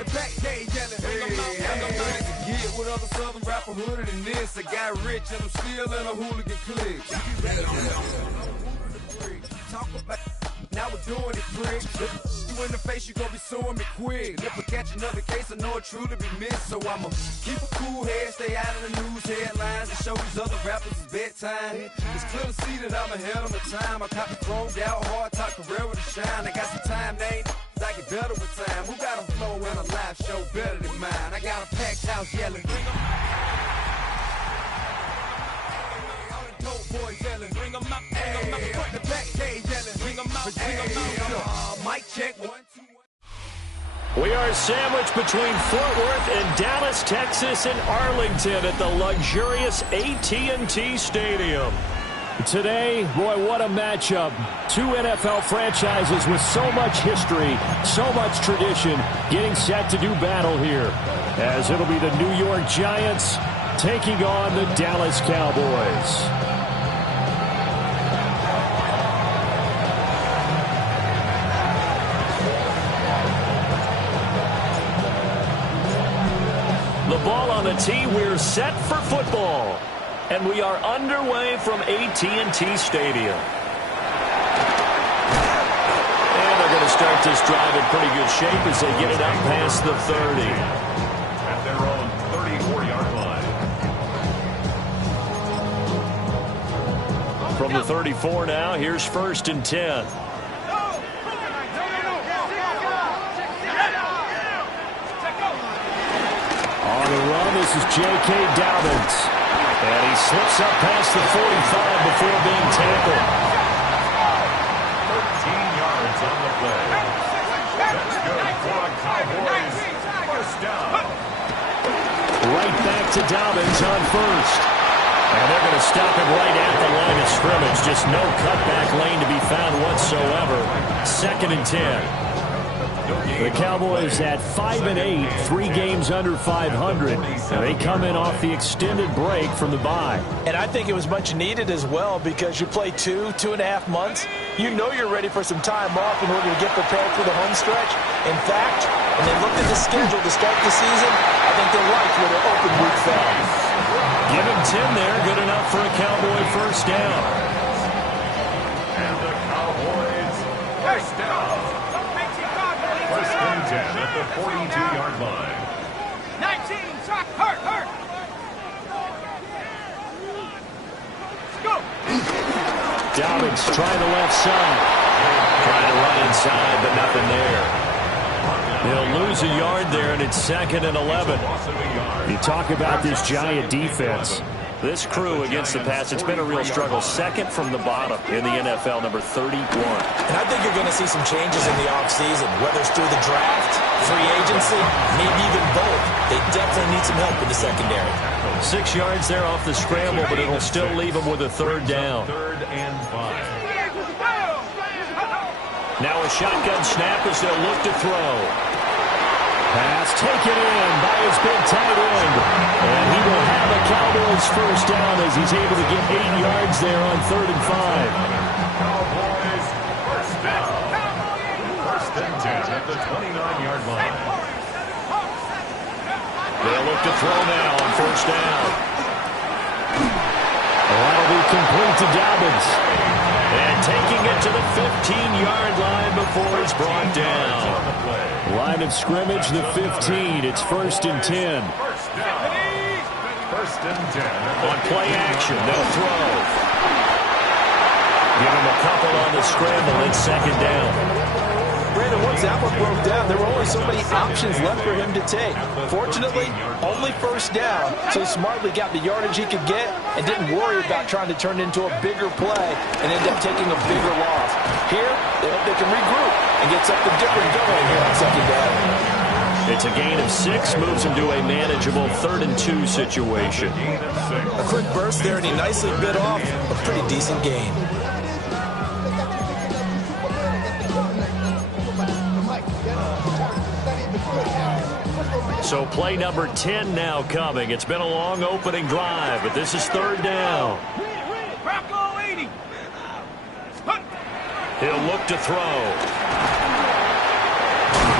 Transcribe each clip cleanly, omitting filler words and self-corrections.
the back gate yelling. Hey, get with other southern rapper hooded than this. I got rich and I'm still in a hooligan clique. Talk about now we're doing it, prick. You in the face, you gon' be suing me quick. If I catch another case, I know it truly be missed. So I'ma keep a cool head, stay out of the news headlines, and show these other rappers it's bedtime. It's clear to see that I'm ahead of my time. I caught the chromed out, hard talk career with a shine. I got some time, they ain't I get better with time. Who got a flow and a live show better than mine? I got a packed house yelling. Bring 'em. All the dope boys yelling. Bring 'em up, bring 'em up. Front the back gate yelling. Bring 'em out, bring 'em out. Mic check, 1, 2, 1. We are sandwiched between Fort Worth and Dallas, Texas, and Arlington at the luxurious AT&T Stadium. Today, boy, what a matchup. Two NFL franchises with so much history, so much tradition, getting set to do battle here, as it'll be the New York Giants taking on the Dallas Cowboys. The ball on the tee, we're set for football. And we are underway from AT&T Stadium. And they're going to start this drive in pretty good shape as they get it up past the 30. At their own 34-yard line. From the 34 now, here's 1st and 10. On the run, this is J.K. Dobbins. And he slips up past the 45 before being tackled. 13 yards on the play. That's good for the Cowboys. First down. Right back to Dobbins on 1st. And they're going to stop him right at the line of scrimmage. Just no cutback lane to be found whatsoever. 2nd and 10. The Cowboys at 5-8, 3 games under 500. And they come in off the extended break from the bye. And I think it was much needed as well because you play 2.5 months. You know you're ready for some time off in order to get prepared for the home stretch. In fact, when they looked at the schedule to start the season, I think they liked where their open week fell. Give him 10 there, good enough for a Cowboy first down. And the Cowboys first down. First and 10 at the 42-yard line. 19, shot, hurt. Let's go. Dobbins trying the left side. Trying to run inside, but nothing there. They'll lose a yard there, and it's 2nd and 11. You talk about this Giant defense. This crew against the pass, it's been a real struggle. 2nd from the bottom in the NFL, number 31. And I think you're going to see some changes in the offseason, whether it's through the draft, free agency, maybe even both. They definitely need some help in the secondary. 6 yards there off the scramble, but it'll still leave them with a 3rd down. 3rd and 5. Now a shotgun snap as they'll look to throw. Pass taken in by his big tight end. And he will have a Cowboys first down as he's able to get 8 yards there on 3rd and 5. Cowboys first down. 1st and 10 at the 29-yard line. They'll look to throw now on 1st down. That'll be complete to Dobbins. And taking it to the 15-yard line before it's brought down. Line of scrimmage, the 15. It's 1st and 10. First down. 1st and 10. On play action, they'll throw. Give him a couple on the scramble. It's 2nd down. Brandon, once that one broke down, there were only so many options left for him to take. Fortunately, only 1st down, so he smartly got the yardage he could get and didn't worry about trying to turn it into a bigger play and end up taking a bigger loss. Here, they hope they can regroup and get something different going here on 2nd down. It's a gain of 6, moves him to a manageable 3rd and 2 situation. A quick burst there, and he nicely bit off a pretty decent gain. So play number 10 now coming. It's been a long opening drive, but this is 3rd down. He'll look to throw.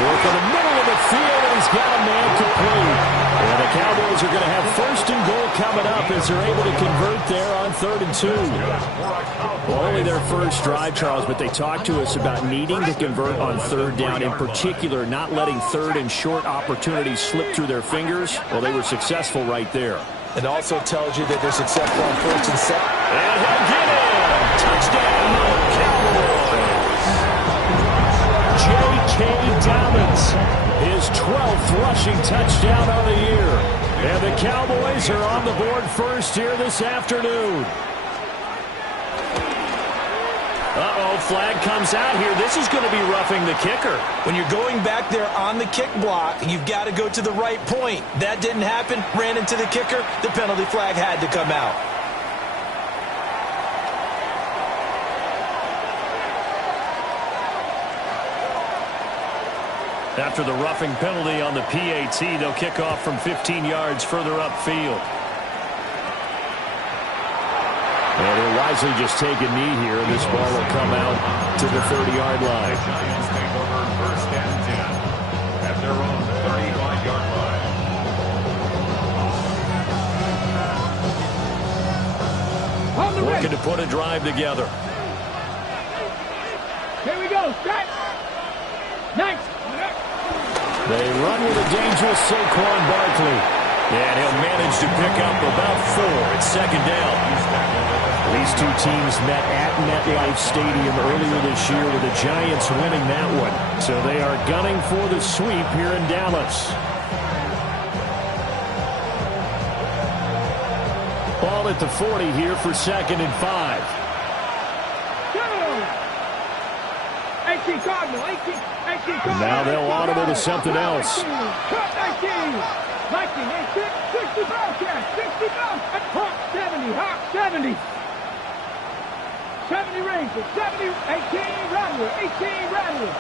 Work in the middle in the field, and he's got a man complete. And the Cowboys are going to have first and goal coming up as they're able to convert there on 3rd and 2. Well, only their first drive, Charles, but they talked to us about needing to convert on 3rd down, in particular not letting 3rd and short opportunities slip through their fingers. Well, they were successful right there. It also tells you that they're successful on 1st and 2nd. And he'll get in. Touchdown, Cowboys. J.K. Dobbins, his 12th rushing touchdown on the year. And the Cowboys are on the board first here this afternoon. Uh-oh, flag comes out here. This is going to be roughing the kicker. When you're going back there on the kick block, you've got to go to the right point. That didn't happen. Ran into the kicker. The penalty flag had to come out. After the roughing penalty on the PAT, they'll kick off from 15 yards further upfield. And he'll wisely just take a knee here, and this ball will come out to the 30-yard line. Giants take over 1st and 10 at their own 35-yard line. Looking to put a drive together. Here we go. Strike. Next. They run with a dangerous Saquon Barkley. And he'll manage to pick up about 4 at 2nd down. These two teams met at MetLife Stadium earlier this year with the Giants winning that one. So they are gunning for the sweep here in Dallas. Ball at the 40 here for 2nd and 5. 18 Cardinal, 18 Cardinal. And now they'll audible to something else. 19, 18, 60 Bobcats, 60 Bobcats, Hawk 70, Hawk 70. 70 Rangers, 70, 18 Rattler, 18 Rattler.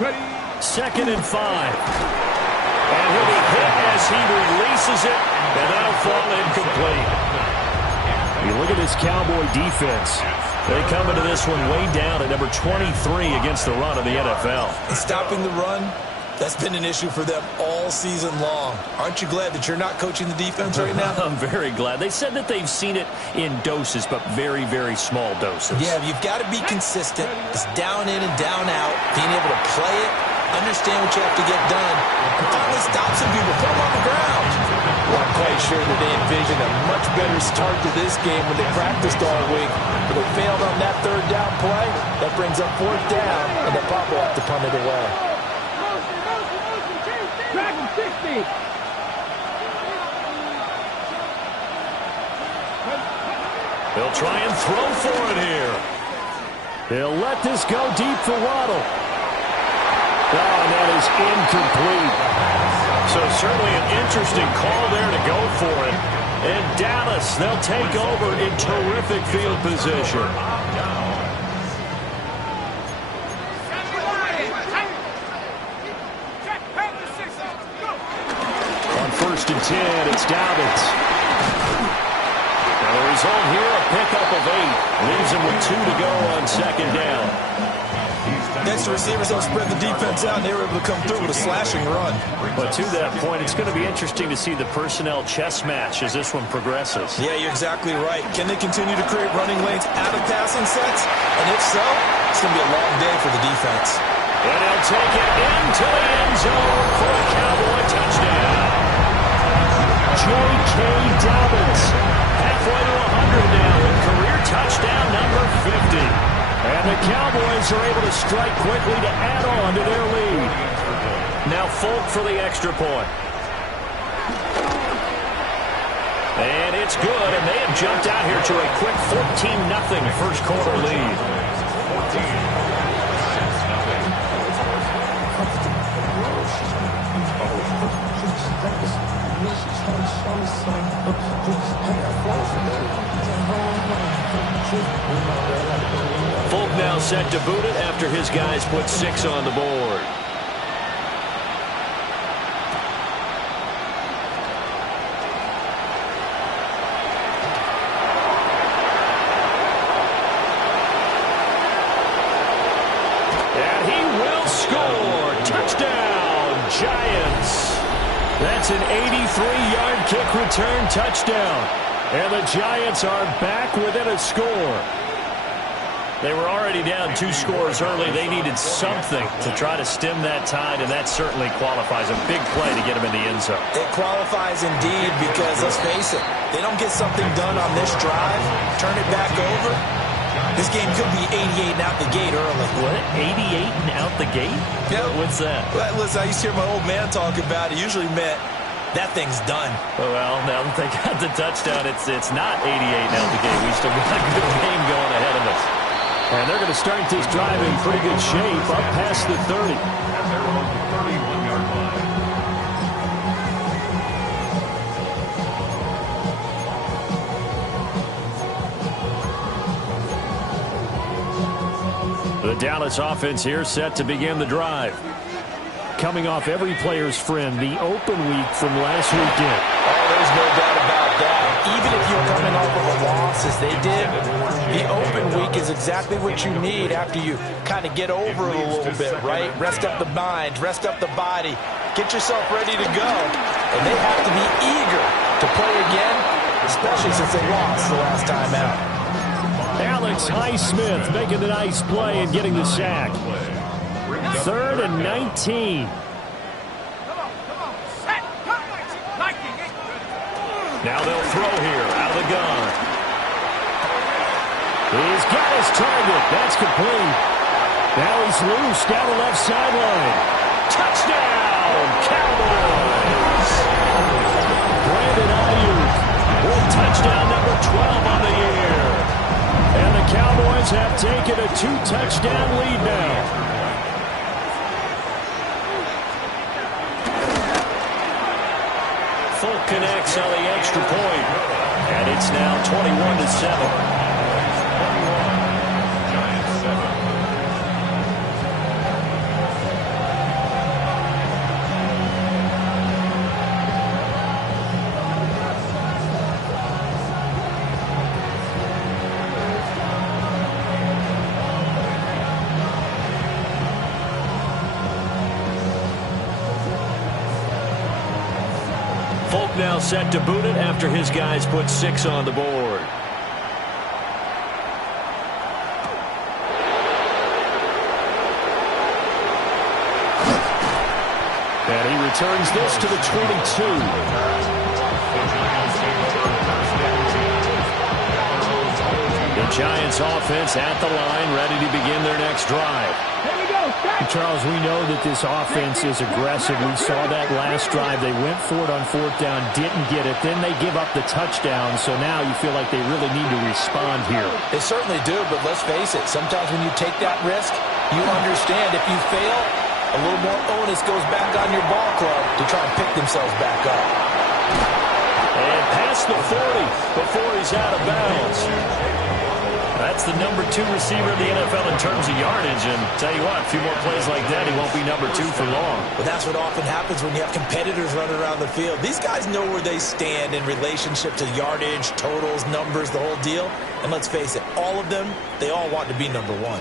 Ready. 2nd and 5. And he'll be hit as he releases it, and that'll fall incomplete. You look at this Cowboy defense. They come into this one way down at number 23 against the run of the NFL. And stopping the run, that's been an issue for them all season long. Aren't you glad that you're not coaching the defense right now? I'm very glad. They said that they've seen it in doses, but very, very small doses. Yeah, you've got to be consistent. It's down in and down out. Being able to play it, understand what you have to get done, and finally stop some people, put them on the ground. Well, I'm quite sure that they envisioned a much better start to this game when they practiced all week. But they failed on that 3rd down play. That brings up 4th down, and the Pop will have to punt it away. Dragon 60. They'll try and throw for it here. They'll let this go deep for Waddle. Oh, and that is incomplete. So certainly an interesting call there to go for it. And Dallas, they'll take over in terrific field position. On 1st and 10, it's Dobbins. Now the result here, a pickup of 8. Leaves him with 2 to go on 2nd down. Next, the receivers don't spread the defense out, and they were able to come through with a slashing run. But to that point, it's going to be interesting to see the personnel chess match as this one progresses. Yeah, you're exactly right. Can they continue to create running lanes out of passing sets? And if so, it's going to be a long day for the defense. And he'll take it into the end zone for a Cowboy touchdown. J.K. Dobbins, halfway to 100 now, with career touchdown number 50. And the Cowboys are able to strike quickly to add on to their lead. Now Folk for the extra point. And it's good, and they have jumped out here to a quick 14-0 first quarter lead. Folk now set to boot it after his guys put 6 on the board. And he will That's an 83-yard kick return touchdown. And the Giants are back within a score. They were already down 2 scores early. They needed something to try to stem that tide, and that certainly qualifies. A big play to get them in the end zone. It qualifies indeed because, let's face it, they don't get something done on this drive, turn it back over. This game could be 88 and out the gate early. What? 88 and out the gate? Yeah. What's that? Well, listen, I used to hear my old man talk about it. Usually meant that thing's done. Well, now that they got the touchdown, it's not 88 and out the gate. We still got a good game going ahead of us. And they're going to start this drive in pretty good shape, up past the 30. At their own 31-yard line. The Dallas offense here set to begin the drive. Coming off every player's friend, the open week from last weekend. Oh, there's no doubt about that. Even if you're coming off of a loss as they did, the open week is exactly what you need after you kind of get over it a little bit, right? Rest up the mind, rest up the body, get yourself ready to go. And they have to be eager to play again, especially since they lost the last time out. Alex Highsmith making the nice play and getting the sack. 3rd and 19. Now they'll throw here out of the gun. He's got his target. That's complete. Now he's loose down the left sideline. Touchdown, Cowboys! Brandon Ayuk with touchdown number 12 on the year. And the Cowboys have taken a 2-touchdown lead now. Folk connects on the extra point, and it's now 21-7. Giants 7. Folk now set to boot it after his guys put 6 on the board. And he returns this to the 22. The Giants offense at the line, ready to begin their next drive. Here we go. Charles, we know that this offense is aggressive. We saw that last drive. They went for it on 4th down, didn't get it. Then they give up the touchdown, so now you feel like they really need to respond here. They certainly do, but let's face it, sometimes when you take that risk, you understand if you fail, a little more onus goes back on your ball club to try and pick themselves back up. And past the 40 before he's out of bounds. That's the number 2 receiver in the NFL in terms of yardage. And tell you what, a few more plays like that, he won't be number 2 for long. But that's what often happens when you have competitors running around the field. These guys know where they stand in relationship to yardage, totals, numbers, the whole deal. And let's face it, all of them, they all want to be number 1.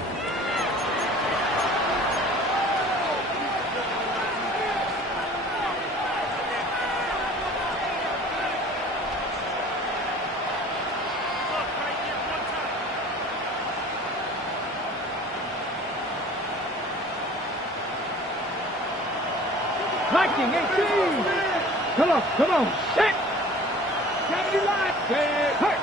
Viking 18. Come on. Set. 70 line. Hurt.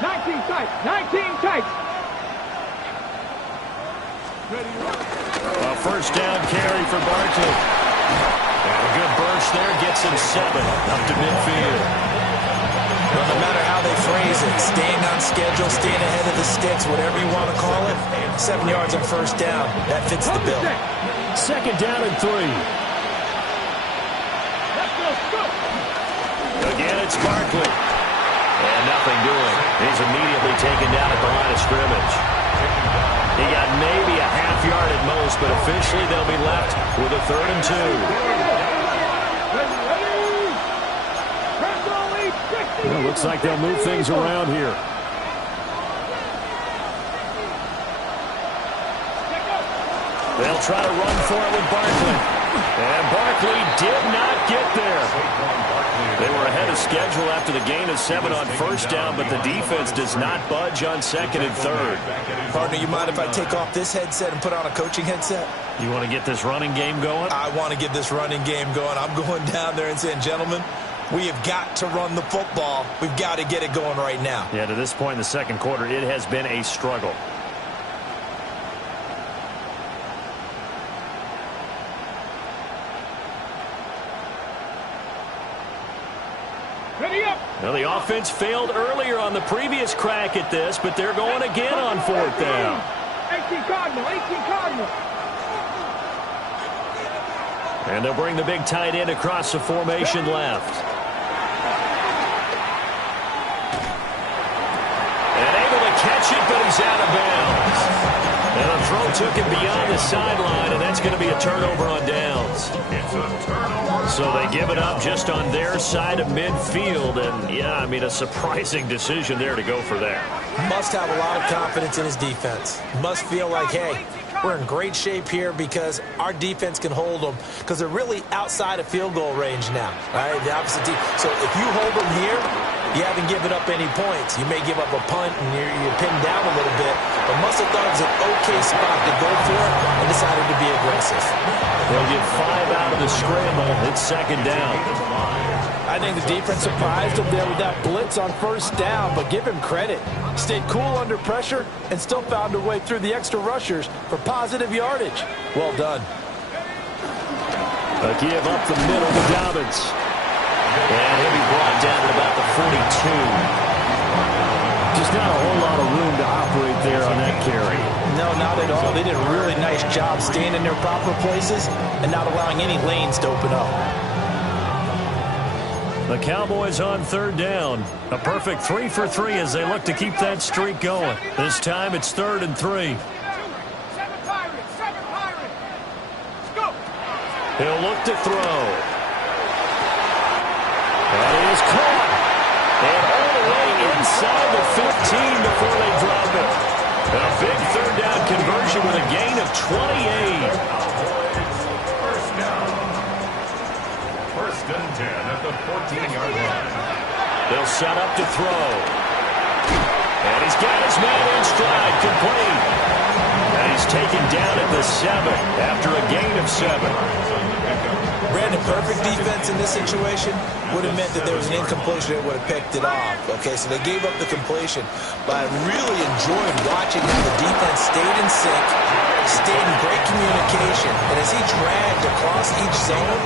19 tight. 19 tight. A first down carry for Barkley. And a good burst there gets him 7 up to midfield. Well, no matter how they phrase it, staying on schedule, staying ahead of the sticks, whatever you want to call it, 7 yards on first down, that fits the bill. 2nd down and 3. Again, it's Barkley. And nothing doing. He's immediately taken down at the line of scrimmage. He got maybe a half yard at most, but officially they'll be left with a 3rd and 2. Well, looks like they'll move things around here. They'll try to run for it with Barkley. And Barkley did not get there. They were ahead of schedule after the gain of 7 on first down, but the defense does not budge on second and third. Partner, you mind if I take off this headset and put on a coaching headset? You want to get this running game going? I want to get this running game going. I'm going down there and saying, gentlemen, we have got to run the football. We've got to get it going right now. Yeah, to this point in the second quarter, it has been a struggle. Ready up. Now, the offense failed earlier on the previous crack at this, but they're going again on fourth down. 18 Cardinal, 18 Cardinal. And they'll bring the big tight end across the formation left. And able to catch it, but he's out of bounds. And a throw took him beyond the sideline, and that's going to be a turnover on downs. It's a turnover. So they give it up just on their side of midfield. And, yeah, I mean, a surprising decision there to go for that. Must have a lot of confidence in his defense. Must feel like, hey, we're in great shape here because our defense can hold them because they're really outside of field goal range now. Right? The opposite team. So if you hold them here, you haven't given up any points. You may give up a punt and you're pinned down a little bit, but must have thought it was an okay spot to go for it and decided to be aggressive. They'll get 5 out of the scramble. It's second down. I think the defense surprised him there with that blitz on first down, but give him credit. Stayed cool under pressure and still found a way through the extra rushers for positive yardage. Well done. A give up the middle to Dobbins. And he'll be brought down at about the 42. Just not a whole lot of room to operate there on that carry. No, not at all. They did a really nice job staying in their proper places and not allowing any lanes to open up. The Cowboys on third down. A perfect 3 for 3 as they look to keep that streak going. This time it's 3rd and 3. 7 Pirates, 7 Pirates. Let's go. He'll look to throw. And he is caught. And all the way inside the 15 before they drop it. A big third down conversion with a gain of 28. First down. 1st and 10 at the 14-yard line. They'll set up to throw. And he's got his man in stride, complete. And he's taken down at the 7 after a gain of 7. Brandon, perfect defense in this situation would have meant that there was an incompletion that would have picked it off. Okay, so they gave up the completion. But I really enjoyed watching how the defense stayed in sync, stayed in great communication. And as he dragged across each zone,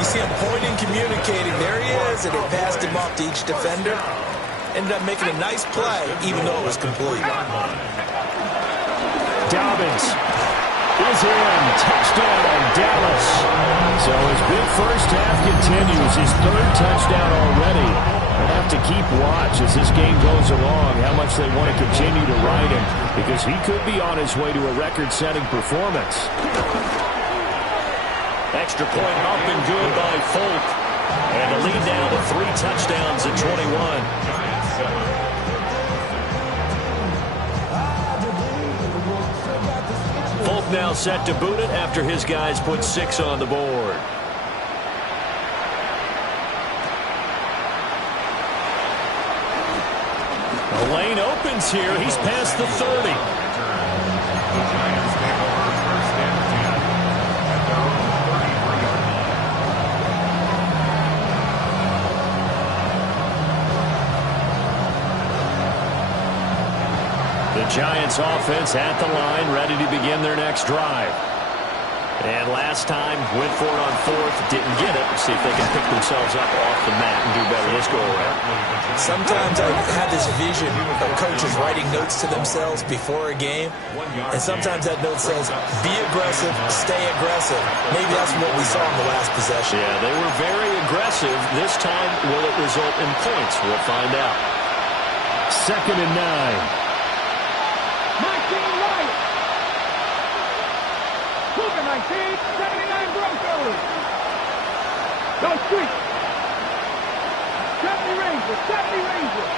you see him pointing, communicating. There he is, and it passed him off to each defender. Ended up making a nice play, even though it was complete. Dobbins is in. Touchdown, Dallas. So his big first half continues. His 3rd touchdown already. They'll have to keep watch as this game goes along, how much they want to continue to ride him, because he could be on his way to a record-setting performance. Extra point up and good by Folk. And the lead down to 3 touchdowns at 21. Folk now set to boot it after his guys put 6 on the board. The lane opens here. He's past the 30. The Giants offense at the line, ready to begin their next drive. And last time, went for it on 4th, didn't get it. See if they can pick themselves up off the mat and do better this go-around. Sometimes I have this vision of coaches writing notes to themselves before a game, and sometimes that note says, be aggressive, stay aggressive. Maybe that's what we saw in the last possession. Yeah, they were very aggressive. This time, will it result in points? We'll find out. 2nd and 9. Cougar 1979 Broncos. Go Street. 70 Rangers, 70 Rangers.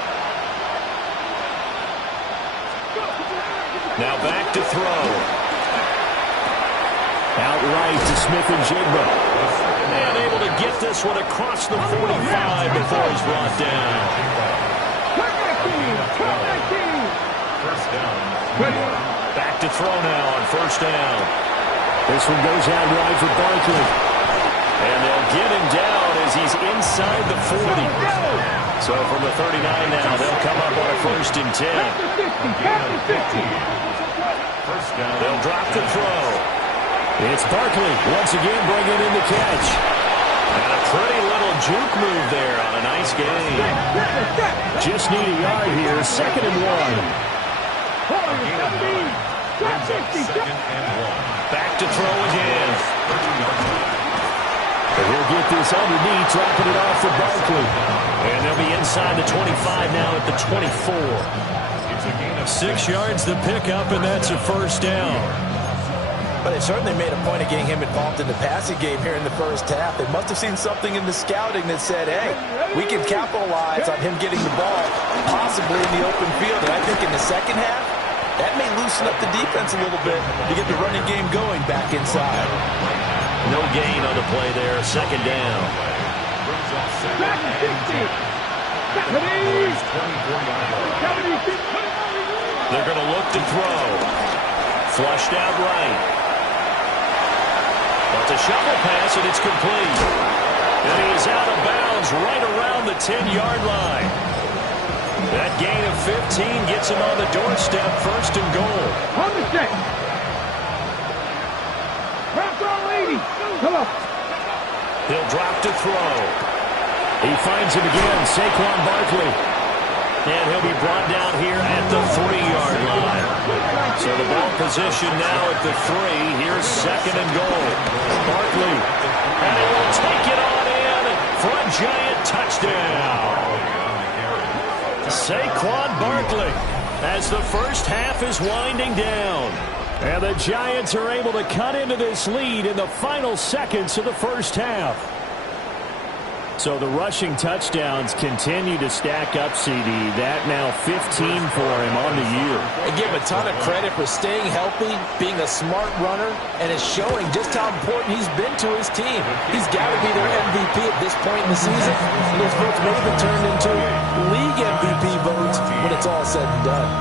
Now back to throw. Outright to Smith-Njigba. And able to get this one across the 45 before he's brought down. First down. Back to throw now on first down. This one goes out wide for Barkley. And they'll get him down as he's inside the 40. So from the 39 now, they'll come up on a 1st and 10. They'll drop the throw. It's Barkley once again bringing in the catch. And a pretty little juke move there on a nice gain. Just need a yard here, 2nd and 1. Back to throw again. And he'll get this underneath, dropping it off for Barkley. And they'll be inside the 25 now at the 24. 6 yards the pickup, and that's a 1st down. But they certainly made a point of getting him involved in the passing game here in the first half. They must have seen something in the scouting that said, hey, we can capitalize on him getting the ball, possibly in the open field. And I think in the second half, that may loosen up the defense a little bit to get the running game going back inside. No gain on the play there, 2nd down. They're going to look to throw. Flushed out right. That's a shovel pass, and it's complete. And he is out of bounds right around the 10-yard line. That gain of 15 gets him on the doorstep, 1st and goal. On the set. Drop all 80. Come on. He'll drop to throw. He finds him again, Saquon Barkley. And he'll be brought down here at the 3-yard line. So the ball position now at the 3. Here's 2nd and goal. Barkley. And he will take it on in for a giant touchdown. Saquon Barkley as the first half is winding down. And the Giants are able to cut into this lead in the final seconds of the first half. So the rushing touchdowns continue to stack up, CD. That now 15 for him on the year. And give him a ton of credit for staying healthy, being a smart runner, and it's showing just how important he's been to his team. He's got to be their MVP at this point in the season. And those votes may even turn into league MVP votes when it's all said and done.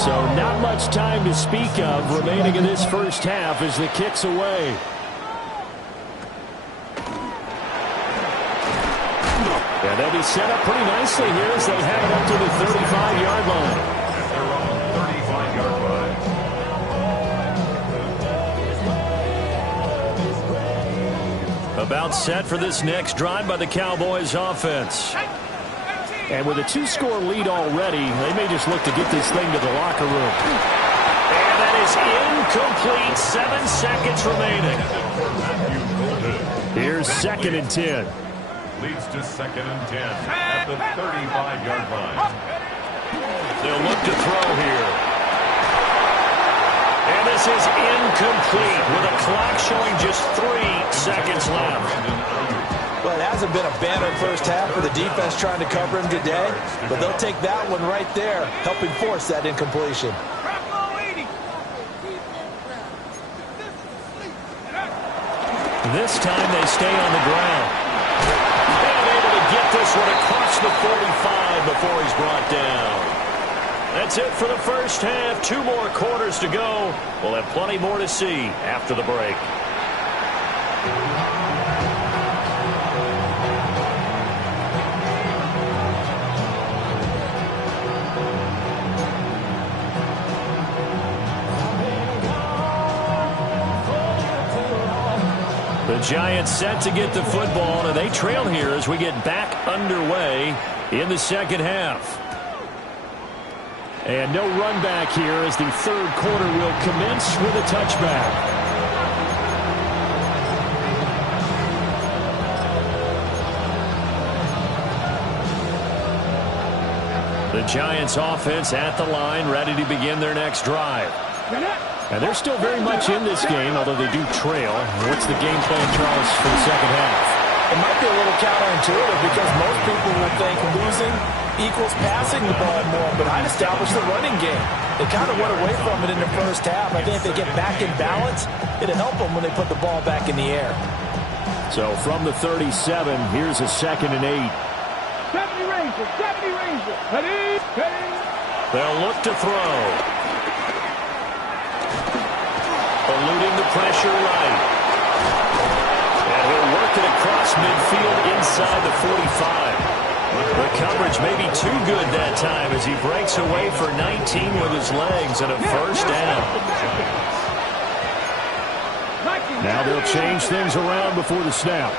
So not much time to speak of remaining in this first half as the kick's away. And they'll be set up pretty nicely here as they have it up to the 35-yard line. At their own 35-yard line. About set for this next drive by the Cowboys offense. And with a 2-score lead already, they may just look to get this thing to the locker room. And that is incomplete. 7 seconds remaining. Here's 2nd and 10. Leads to 2nd and 10 at the 35-yard line. They'll look to throw here. And this is incomplete with a clock showing just 3 seconds left. Well, it hasn't been a banner first half for the defense trying to cover him today, but they'll take that one right there, helping force that incompletion. This time they stay on the ground. Get this one across the 45 before he's brought down. That's it for the first half. 2 more quarters to go. We'll have plenty more to see after the break. The Giants set to get the football, and they trail here as we get back underway in the second half. And no run back here as the 3rd quarter will commence with a touchback. The Giants offense at the line, ready to begin their next drive. And they're still very much in this game, although they do trail. What's the game plan, Charles, for the second half? It might be a little counterintuitive because most people will think losing equals passing the ball more, but I'd establish the running game. They kind of went away from it in the first half. I think if they get back in balance, it'll help them when they put the ball back in the air. So from the 37, here's a 2nd and 8. 70 Rangers, 70 Rangers. Ready, ready. They'll look to throw. Eluding the pressure right. And he'll work it across midfield inside the 45. The coverage may be too good that time as he breaks away for 19 with his legs and a first down. Now they'll change things around before the snap.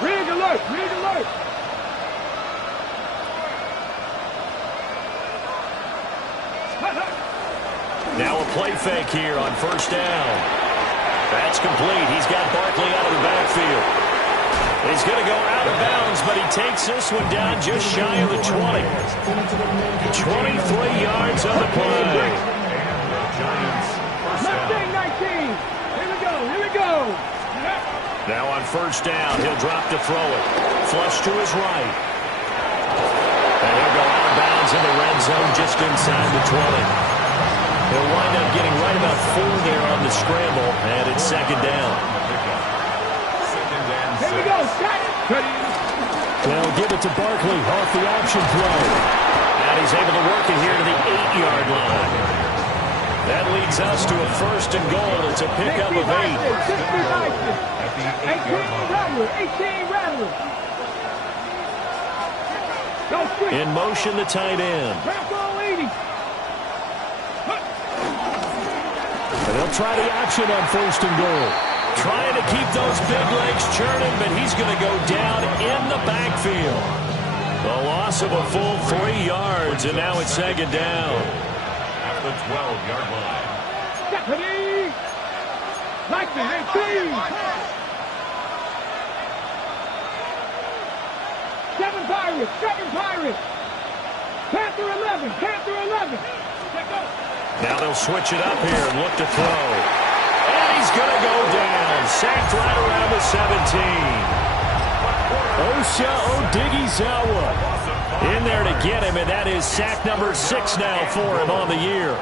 Rig alert, rig alert. Now a play fake here on first down. That's complete. He's got Barkley out of the backfield. He's going to go out of bounds, but he takes this one down just shy of the 20. 23 yards on the play. Mustang 19. Here we go, here we go. Now on first down, he'll drop to throw it. Flush to his right. And he'll go out of bounds in the red zone just inside the 20. He'll wind up getting right about 4 there on the scramble, and it's 2nd down. Here we go, shot it. They'll give it to Barkley off the option throw. And he's able to work it here to the 8-yard line. That leads us to a 1st and goal. It's a pickup of 8. 18 Rattler. In motion, the tight end. And they'll try the option on 1st and goal. Trying to keep those big legs churning, but he's going to go down in the backfield. The loss of a full 3 yards, and now it's 2nd down. At the 12-yard line. Stephanie! Lightning, 18! 7 Pirates, 7 Pirates! Panther 11, Panther 11! Now they'll switch it up here and look to throw. And he's going to go down. Sacked right around the 17. Osha Odighizuwa in there to get him, and that is sack number 6 now for him on the year.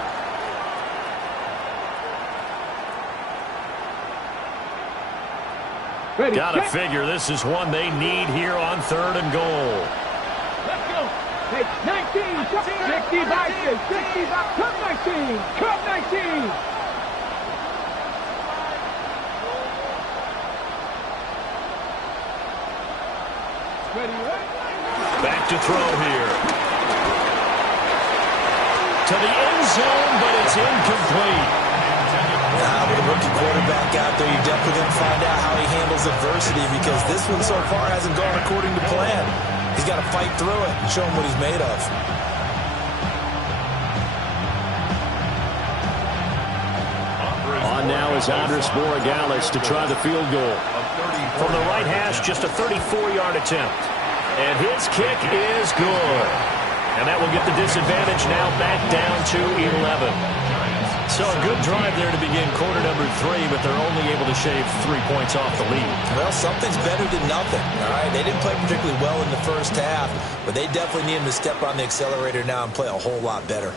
Got to figure this is one they need here on 3rd and goal. Let's go. Hey, 19, 65, 65, come 19, come 19. Ready, right? Back to throw here. To the end zone, but it's incomplete. With a rookie quarterback out there, you're definitely going to find out how he handles adversity because this one so far hasn't gone according to plan. He's got to fight through it and show him what he's made of. On now is Andres Borregales to try the field goal. From the right hash, just a 34-yard attempt. And his kick is good. And that will get the disadvantage now back down to 11. So a good drive there to begin quarter number 3, but they're only able to shave 3 points off the lead. Well, something's better than nothing, all right? They didn't play particularly well in the first half, but they definitely need him to step on the accelerator now and play a whole lot better.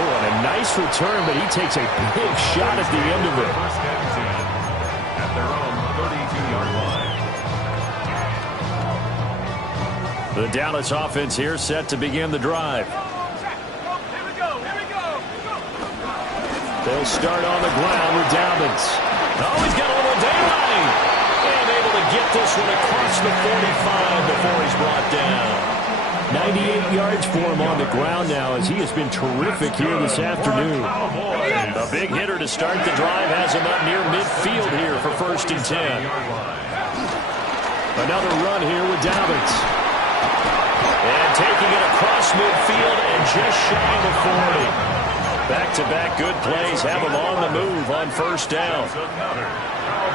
Oh, and a nice return, but he takes a big shot at the end of it. First and 10 at their own 32-yard line. The Dallas offense here set to begin the drive. They'll start on the ground with Dobbins. Oh, he's got a little daylight. And able to get this one across the 45 before he's brought down. 98 yards for him on the ground now as he has been terrific here this afternoon. A big hitter to start the drive has him up near midfield here for 1st and 10. Another run here with Dobbins. And taking it across midfield and just shy of the 40. Back-to-back good plays have him on the move on 1st down.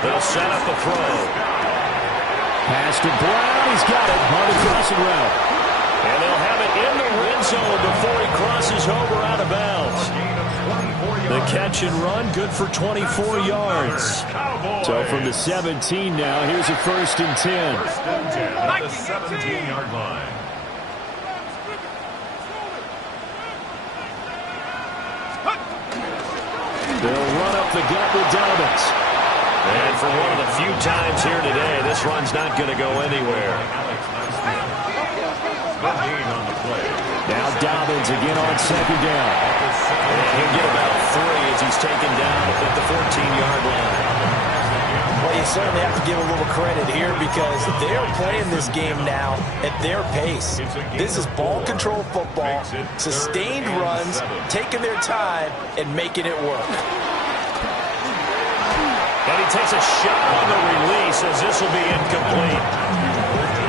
They'll set up the throw. Pass to Brown. He's got it on the crossing route. And they'll have it in the red zone before he crosses over out of bounds. The catch and run, good for 24 yards. So from the 17 now, here's a 1st and 10. 1st and 10 at the 17-yard line. They'll run up the gut with Dobbins. And for one of the few times here today, this run's not going to go anywhere. Now Dobbins again on 2nd down. And he'll get about 3 as he's taken down at the 14-yard line. Well, you certainly have to give a little credit here because they're playing this game now at their pace. This is ball control football, sustained runs, taking their time, and making it work. And he takes a shot on the release as this will be incomplete.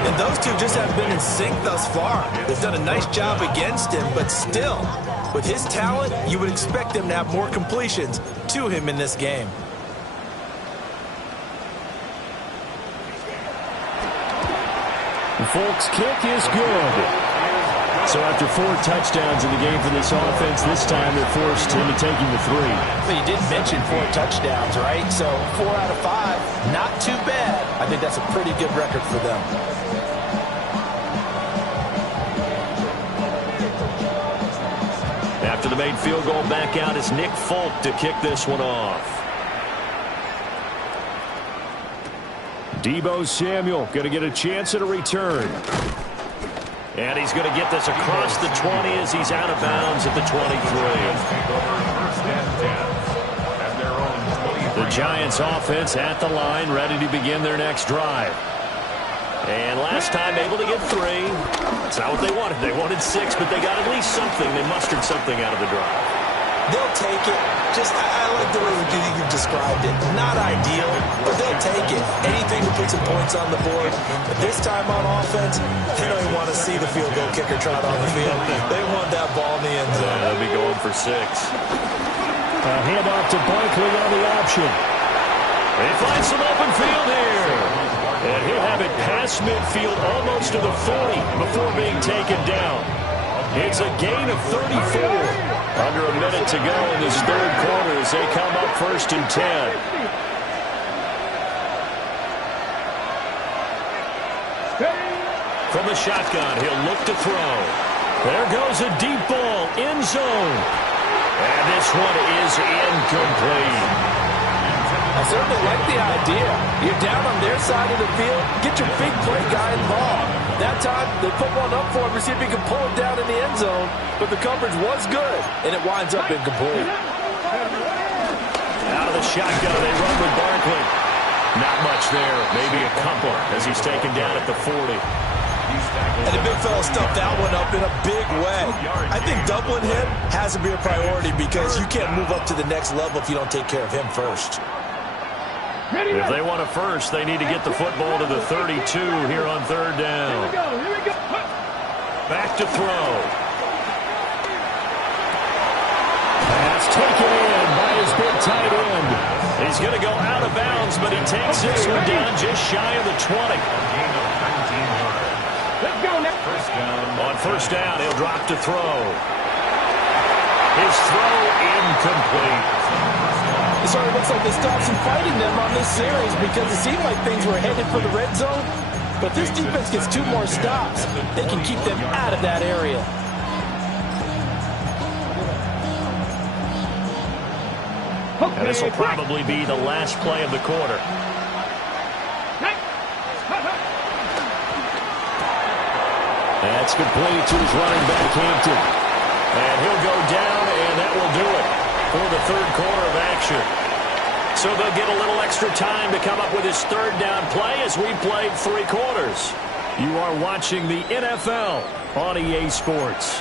And those two just haven't been in sync thus far. They've done a nice job against him, but still, with his talent, you would expect them to have more completions to him in this game. Folks' kick is good. So after 4 touchdowns in the game for this offense, this time they're forced into taking the 3. But you did mention 4 touchdowns, right? So 4 out of 5, not too bad. I think that's a pretty good record for them. After the made field goal, back out is Nick Folk to kick this one off. Deebo Samuel going to get a chance at a return. And he's going to get this across the 20 as he's out of bounds at the 23. The Giants offense at the line, ready to begin their next drive. And last time able to get 3. It's not what they wanted. They wanted 6, but they got at least something. They mustered something out of the drive. They'll take it. I like the way you've described it. Not ideal, but they'll take it. Anything to put some points on the board. But this time on offense, they don't even want to see the field goal kicker trot on the field. They want that ball in the end zone. They'll be going for 6. A handoff to Barkley on the option. They find some open field here. And he'll have it past midfield almost to the 40 before being taken down. It's a gain of 34. Under a minute to go in this 3rd quarter as they come up 1st and 10. From the shotgun, he'll look to throw. There goes a deep ball, end zone. And this one is incomplete. I certainly like the idea. You're down on their side of the field. Get your big play guy involved. That time, they put one up for him to see if he can pull it down in the end zone. But the coverage was good, and it winds up incomplete. Out of the shotgun, they run with Barkley. Not much there. Maybe a couple as he's taken down at the 40. And the big fella stuffed that one up in a big way. I think doubling him has to be a priority because you can't move up to the next level if you don't take care of him first. If they want a first, they need to get the football to the 32 here on 3rd down. Back to throw. Pass taken in by his big tight end. He's going to go out of bounds, but he takes this one down just shy of the 20. Let's go now. On 1st down, he'll drop to throw. His throw incomplete. It sort of looks like they stopped some fighting them on this series because it seemed like things were headed for the red zone. But if this defense gets 2 more stops, they can keep them out of that area. And this will probably be the last play of the quarter. That's complete to his running back, Hampton. And he'll go down, and that will do it for the 3rd quarter of action. So they'll get a little extra time to come up with his 3rd down play as we played 3 quarters. You are watching the NFL on EA Sports.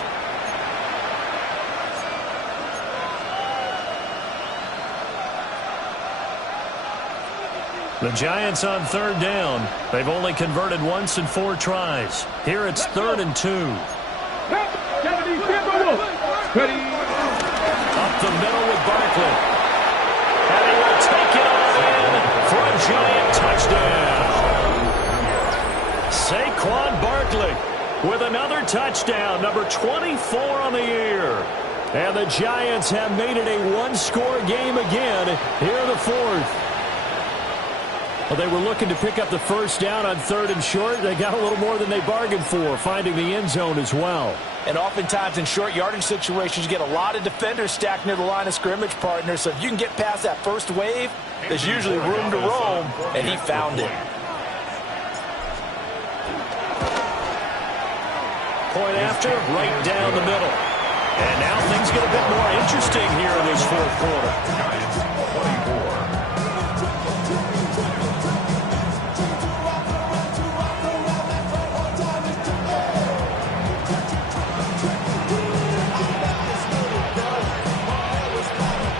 The Giants on 3rd down. They've only converted once in 4 tries. Here it's 3rd and 2. Up the middle with Barkley. And he will take it all in for a Giant touchdown. Saquon Barkley with another touchdown, number 24 on the year. And the Giants have made it a one-score game again here in the fourth. Well, they were looking to pick up the first down on 3rd and short. They got a little more than they bargained for, finding the end zone as well. And oftentimes in short yardage situations, you get a lot of defenders stacked near the line of scrimmage, partner. So if you can get past that first wave, there's usually room to roam, and he found it. Point after, right down the middle. And now things get a bit more interesting here in this fourth quarter. Giants 24.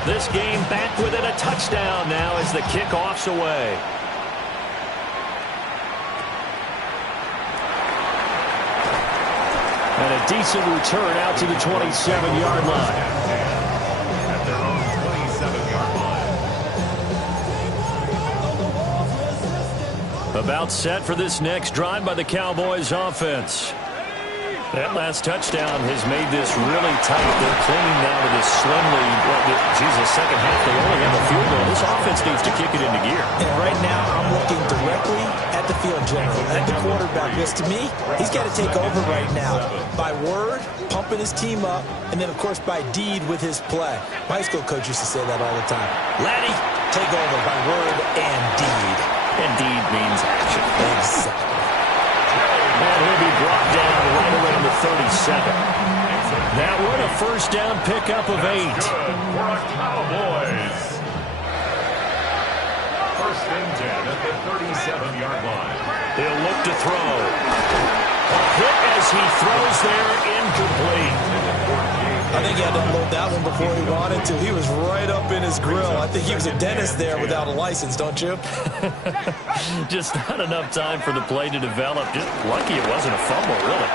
This game back within a touchdown now as the kickoff's away. And a decent return out to the 27-yard line. At their own 27-yard line. About set for this next drive by the Cowboys offense. That last touchdown has made this really tight. They're clinging now to this slim lead. The second half, they only have a field goal. This offense needs to kick it into gear. And right now, I'm looking directly at the field general, at the quarterback. Because to me, he's got to take over right now. By word, pumping his team up, and then, of course, by deed with his play. My high school coach used to say that all the time. Laddie, take over by word and deed. And deed means action. Exactly. And he'll be brought down right around the 37. That one a first down pickup of 8. Good for our Cowboys. First and 10 at the 37-yard line. He'll look to throw. A hit as he throws there, incomplete. I think he had to unload that one before he wanted to. He was right up in his grill. I think he was a dentist there without a license, don't you? Just not enough time for the play to develop. Just lucky it wasn't a fumble, really.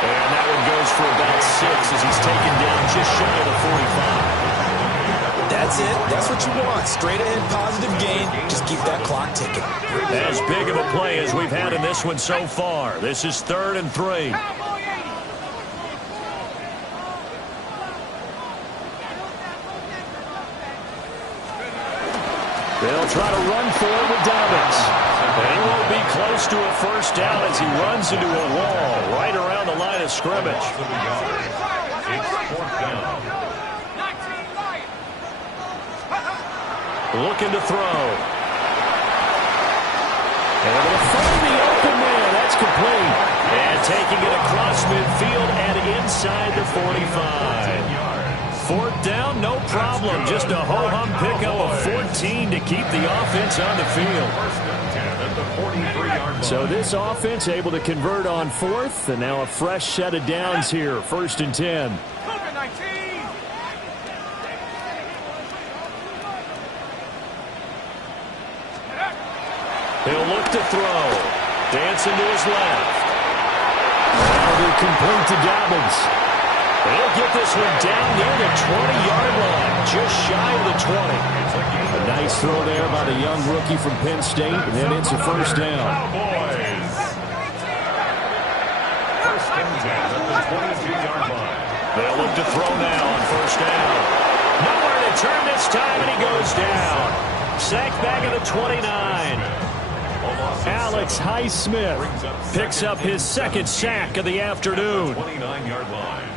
And that one goes for about 6 as he's taken down just shy of the 45. That's it. That's what you want. Straight ahead positive gain. Just keep that clock ticking. As big of a play as we've had in this one so far. This is 3rd and 3. They'll try to run for it with Dobbins. And he won't be close to a first down as he runs into a wall right around the line of scrimmage. It's 4th down. Looking to throw. Able to find the open man. That's complete. And taking it across midfield and inside the 45. 4th down, no problem. Just a ho-hum pickup of 14 to keep the offense on the field. First and 10 at the 43-yard line. So this offense able to convert on 4th, and now a fresh set of downs here. 1st and 10. He'll look to throw. Dancing to his left. That'll be complete to Dobbins. He'll get this one down near the 20-yard line, just shy of the 20. A nice throw there by the young rookie from Penn State, and then it's a first down. Cowboys. First and 10 at the 22-yard line. They'll look to throw now on first down. Nowhere to turn this time, and he goes down. Sacked back at the 29. Alex Highsmith picks up his second sack of the afternoon. 29-yard line.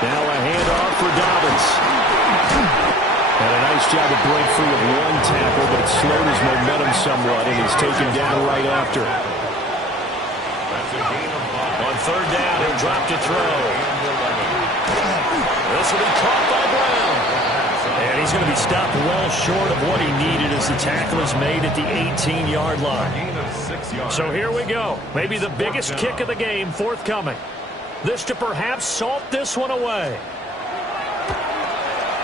Now a handoff for Dobbins. And a nice job to break free of one tackle, but it slowed his momentum somewhat, and he's taken down right after. On 3rd down, he'll drop to throw. This will be caught by Brown. And he's going to be stopped well short of what he needed as the tackle is made at the 18-yard line. So here we go. Maybe the biggest kick of the game forthcoming. This to perhaps salt this one away.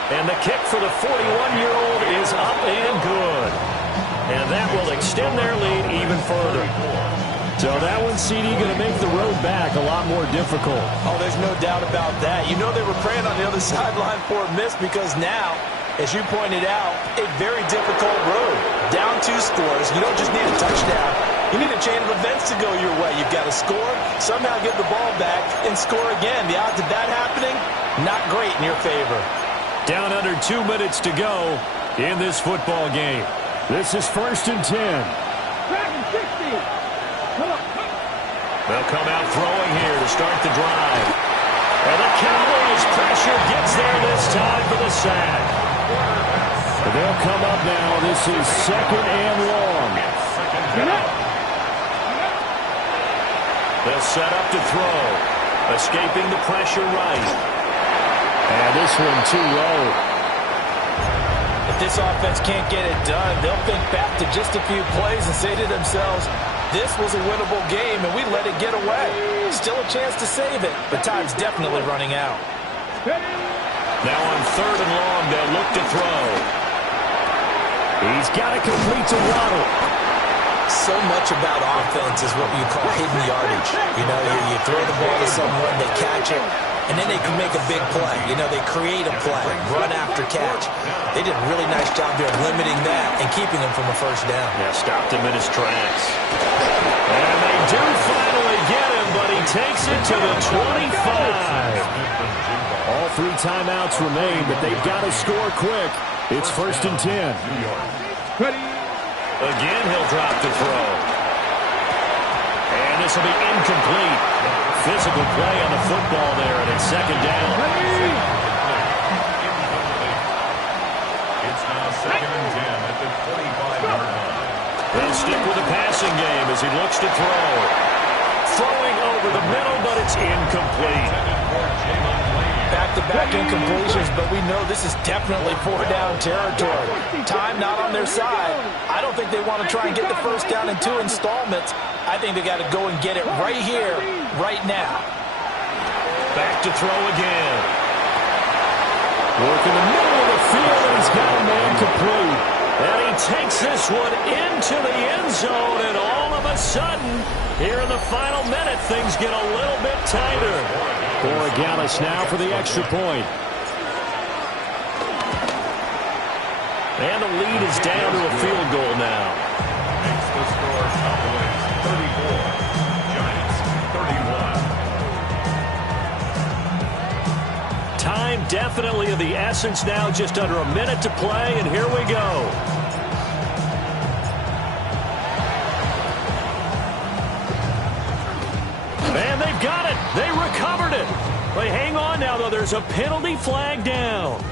And the kick for the 41-year-old is up and good. And that will extend their lead even further. So that one, CD, going to make the road back a lot more difficult. Oh, there's no doubt about that. You know they were praying on the other sideline for a miss because now, as you pointed out, a very difficult road. Down 2 scores. You don't just need a touchdown. You need a chain of events to go your way. You've got to score, somehow give the ball back, and score again. The odds of that happening, not great in your favor. Down under 2 minutes to go in this football game. This is 1st and 10. They'll come out throwing here to start the drive. And the Cowboys pressure gets there this time for the sack. They'll come up now. This is 2nd and long. They'll set up to throw. Escaping the pressure right. And this one too low. If this offense can't get it done, they'll think back to just a few plays and say to themselves, this was a winnable game, and we let it get away. Still a chance to save it, but time's definitely running out. Now on 3rd and long, they'll look to throw. He's got it complete to Waddle. So much about offense is what you call hidden yardage. You know, you throw the ball to someone, they catch it, and then they can make a big play. You know, they create a play, run after catch. They did a really nice job there limiting that and keeping him from a first down. Yeah, stopped him in his tracks. And they do finally get him, but he takes it to the 25. All 3 timeouts remain, but they've got to score quick. It's 1st and 10. Again, he'll drop the throw. And this will be incomplete. Physical play on the football there, and it's 2nd down. It's now 2nd and 10 at the 25-yard line. They'll stick with the passing game as he looks to throw. Throwing over the middle, but it's incomplete. Back-to-back incompletions, but we know this is definitely 4-down territory. Time not on their side. I don't think they want to try and get the first down in 2 installments. I think they got to go and get it right here, right now. Back to throw again. Working the middle of the field, and he's got a man complete. And he takes this one into the end zone, and all of a sudden, here in the final minute, things get a little bit tighter. Borregales now for the extra point. And the lead is down to a field goal now. Makes the score Cowboys 34, Giants 31. Time definitely of the essence now, just under a minute to play, and here we go. And they've got it. They recovered it. They hang on now, though. There's a penalty flag down.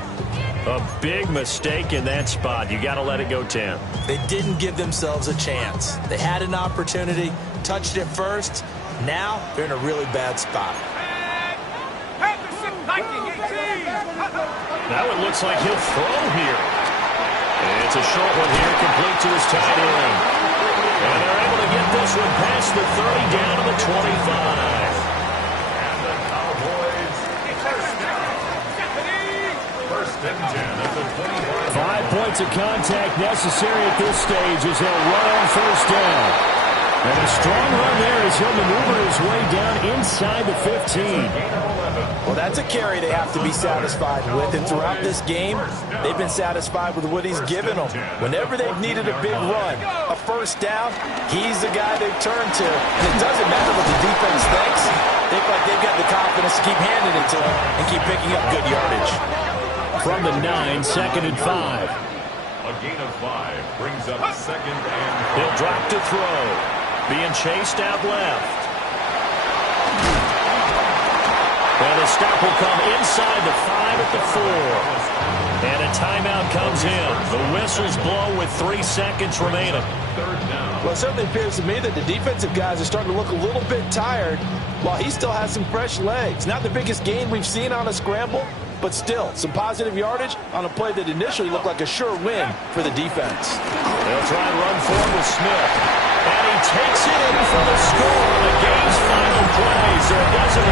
A big mistake in that spot. You got to let it go 10. They didn't give themselves a chance. They had an opportunity, touched it first. Now they're in a really bad spot. Now it looks like he'll throw here. It's a short one here, complete to his tight end. And they're able to get this one past the 30, down to the 25. And the Cowboys first and 10 at the 25. 5 points of contact necessary at this stage as they'll run on first down. And a strong run there as he'll maneuver his way down inside the 15. Well, that's a carry they have to be satisfied with. And throughout this game, they've been satisfied with what he's given them. Whenever they've needed a big run, a first down, he's the guy they've turned to. And it doesn't matter what the defense thinks. They feel like they've got the confidence to keep handing it to him and keep picking up good yardage. From the 9, 2nd and 5. A gain of 5 brings up 2nd and 5. He'll drop to throw. Being chased out left. And the stop will come inside the 5 at the 4. And a timeout comes in. The whistles blow with 3 seconds remaining. Well, it certainly appears to me that the defensive guys are starting to look a little bit tired while he still has some fresh legs. Not the biggest gain we've seen on a scramble, but still some positive yardage on a play that initially looked like a sure win for the defense. They'll try and run forward with Smith. And he takes it in for the score. The game's final plays. So it doesn't